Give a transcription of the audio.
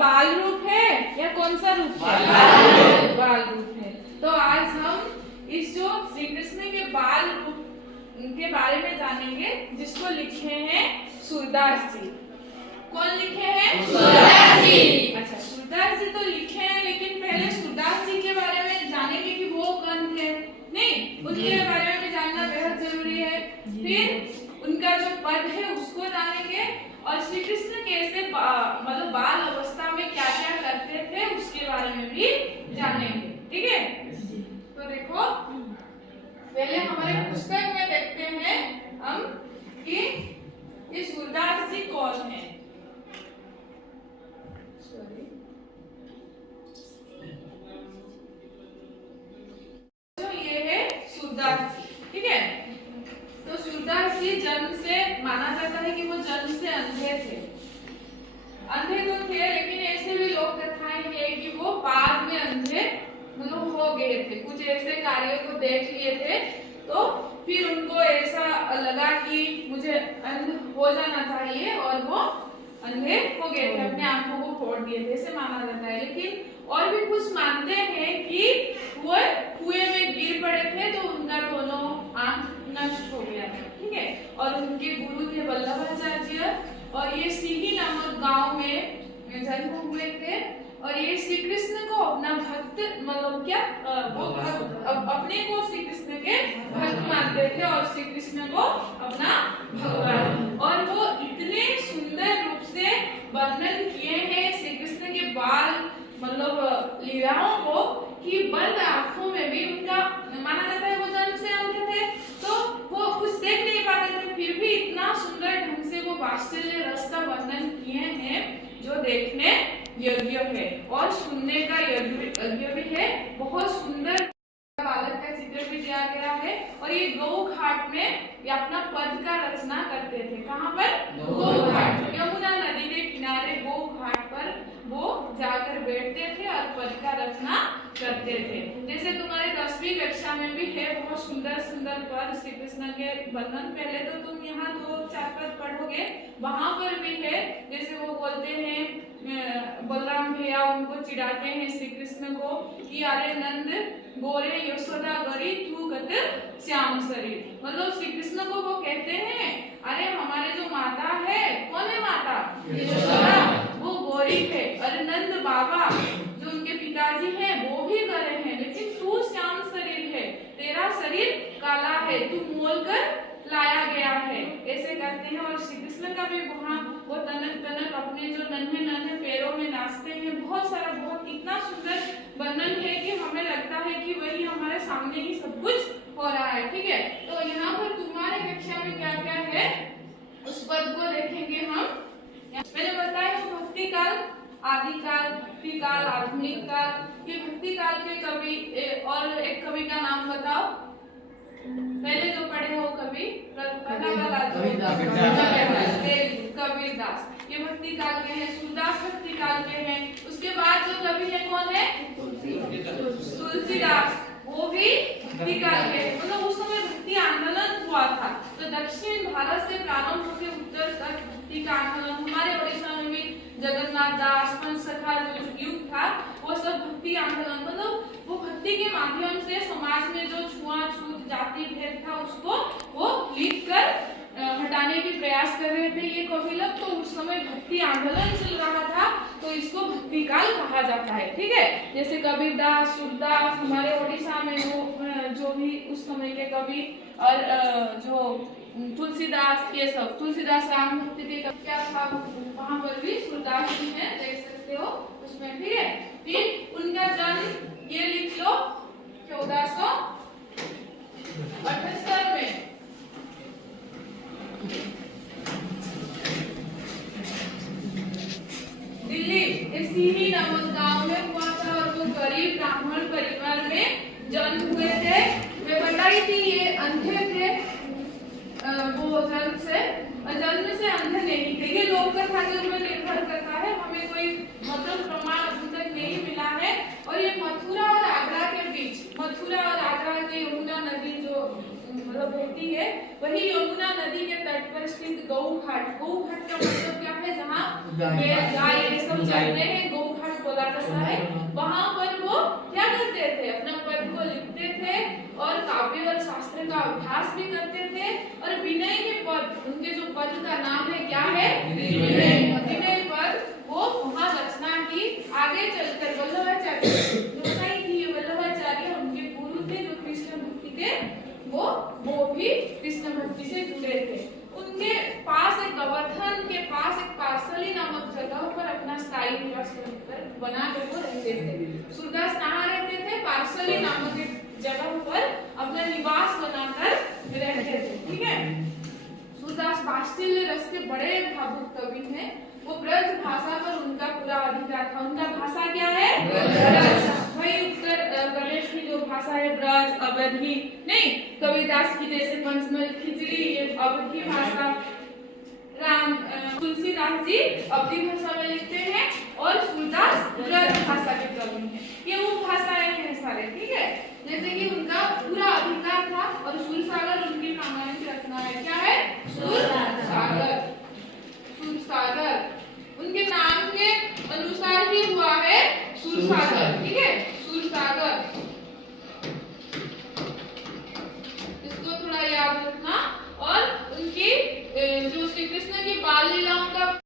बाल रूप है या कौन सा रूप है? बाल रूप है। तो आज हम इस जो श्री कृष्ण के बाल रूप के बारे में जानेंगे, जिसको लिखे हैं सूरदास जी। कौन लिखे हैं? सूरदास जी। अच्छा, सूरदास जी तो लिखे हैं, लेकिन पहले सूरदास जी के बारे में जानेंगे कि वो कौन थे। नहीं, उनके बारे में जानना बेहद जरूरी है। फिर उनका जो पद है उसको जानेंगे, और श्री कृष्ण कैसे मतलब बाल अवस्था में क्या क्या करते थे उसके बारे में भी जानेंगे। ठीक है, तो देखो पहले हमारे पुस्तक में देखते हैं हम कि ये सूरदास जी कौन है। तो ये है सूरदास जी। ठीक है, तो सूरदास जी जन्म से माना जाता है कि वो जन्म से अंधे थे। अंधे तो थे, लेकिन ऐसे भी लोक कथाएं हैं कि वो बाद में अंधे मतलब हो गए थे। कुछ ऐसे कार्यों को देख लिए थे, तो फिर उनको ऐसा लगा कि मुझे अंध हो जाना चाहिए, और वो अंधे हो गए थे, अपने आंखों को फोड़ दिए थे, ऐसे माना जाता है। लेकिन और भी कुछ मानते हैं कि वो कुएं में गिर पड़े थे, तो उनका दोनों आंख नष्ट हो गया था। ठीक है, और उनके गुरु थे वल्लभाचार्य, और ये सीही नामक गांव में जन्म हुए थे। और ये श्री कृष्ण को अपना भक्त मतलब क्या वो अपने को श्री कृष्ण के भक्त मानते थे, और श्री कृष्ण को अपना भगवान। और वो इतने सुंदर रूप से वर्णन किए हैं श्री कृष्ण के बाल मतलब लीलाओं को, कि बंद आंखों में भी उनका माना जाता है वो जन्म से अंधे थे, तो वो कुछ देख नहीं पाते थे, फिर भी इतना सुंदर ढंग से वो वात्सल्य रस का वर्णन किए हैं जो देखने योग्य है और सुनने का योग्य भी है। बहुत सुंदर बालक का चित्र भी दिया गया है। और ये गौ घाट में ये अपना पद का रचना करते थे। कहाँ पर? गौ घाट, यमुना नदी के किनारे गौ घाट पर वो जाकर बैठते थे और पद का रचना करते थे। जैसे तुम्हारे 10वीं कक्षा में भी है बहुत सुंदर सुंदर पद श्री कृष्ण के वर्णन। पहले तो तुम यहाँ 2-4 पद पढ़ोगे, वहां पर भी है। जैसे वो बोलते हैं बलराम भैया उनको चिढ़ाते हैं श्री कृष्ण को कि अरे नंद गोरे यशोदा गरी तू गत श्याम शरीर। मतलब श्री कृष्ण को वो कहते हैं अरे हमारे जो माता है, कौन है माता? यशोदा, वो गोरी है। अरे नंद बाबा जो उनके पिताजी हैं वो भी गरे हैं, लेकिन तू श्याम शरीर है, तेरा शरीर काला है, तू मोल कर लाया गया है, ऐसे करते हैं। और श्री कृष्ण का भी वहाँ वो तनक तनक अपने जो नन्हे नन्हे पैरों में नाचते हैं। बहुत सारा बहुत इतना सुंदर वर्णन है कि हमें लगता है कि वही हमारे सामने ही सब कुछ हो रहा है। ठीक है, तो यहाँ पर तुम्हारे कक्षा में क्या क्या है उस पद को देखेंगे हम। मैंने बताया भक्ति काल, आदि काल, भक्ति काल, आधुनिक काल। ये भक्ति काल के कवि और एक कवि का नाम बताओ, पहले जो पढ़े हो कवि कबीरदास, ये भक्ति काल के हैं। सूरदास भक्ति काल के हैं। उसके बाद जो कवि है कौन है? तुलसीदास, वो भी भक्ति काल के हैं। मतलब उस समय भक्ति आंदोलन हुआ था, तो दक्षिण भारत से प्रारंभ होकर उत्तर तक भक्ति का आंदोलन। हमारे ओडिशा में भी जगन्नाथ दास, पंच सखा जो युग था वो सब भक्ति आंदोलन। मतलब वो भक्ति के माध्यम से समाज में जो छुआछूत जाति भेद था उसको वो लिख कर हटाने की प्रयास कर रहे थे ये कवि लोग। तो उस समय भक्ति आंदोलन चल रहा था, तो इसको भक्ति काल कहा जाता है। ठीक है, जैसे कबीरदास, सूरदास, हमारे ओडिशा में जो भी उस समय के कवि, और जो तुलसीदास, ये सब तुलसीदास राम भक्ति के कवि क्या था वहां पर भी सूरदास जी हैं, देख सकते हो उसमें। ठीक है, फिर उनका जन्म ये लिख लो 1478 में दिल्ली सीही नामक गांव में हुआ था, और वो गरीब ब्राह्मण परिवार में जन्म हुए थे। मैं बताई थी ये अंधे थे वो जन्म से अंधे नहीं थे। ये लोक कथा के ऊपर निर्भर करता है, हमें कोई मतलब प्रमाण अभी तक नहीं मिला है। और ये मथुरा और आगरा के बीच, मथुरा और आगरा के यमुना नदी जो मतलब बहती है, वही यमुना नदी के तट पर स्थित गौ घाट। गौ घाट का मतलब क्या है? जहाँ गाय ये सब चलते हैं, गौ घाट बोला जाता है। वहां पर वो क्या करते थे? अपना पद को लिखते थे और काव्य और शास्त्र का अभ्यास भी करते थे। और विनय के पद, उनके जो पद का नाम है क्या है? विनय पद वो वहां रचना की। आगे चलकर वल्लभाचार्य वल्लभाचार्य उनके गुरु थे जो कृष्ण भक्ति के, वो भी कृष्ण भक्ति से जुड़े थे। उनके पास एक गोवर्धन के पास एक पार्सली नामक जगह पर अपना स्थायी निवास बना कर वो रहते थे। सूरदास कहाँ रहते थे? पार्सली नामक एक जगह पर अपना निवास बनाकर रहते थे। ठीक है। सूरदास वात्सल्य रस के बड़े भावुक कवि हैं। वो ब्रज भाषा पर उनका पूरा अधिकार था। उनका भाषा क्या है? ब्रज। वही उत्तर प्रदेश की जो भाषा है ब्रज, अवधी नहीं, कबीरदास की जैसे पंचमल खिचड़ी ये अवधी भाषा, राम तुलसीदास जी अवधी भाषा में लिखते हैं और सूरदास ब्रज भाषा के कवि हैं। ये वो भाषाएं हैं सारे। ठीक है। जैसे कि उनका पूरा अधिकार था और सूरसागर उनकी रामायण की रचना है। क्या है?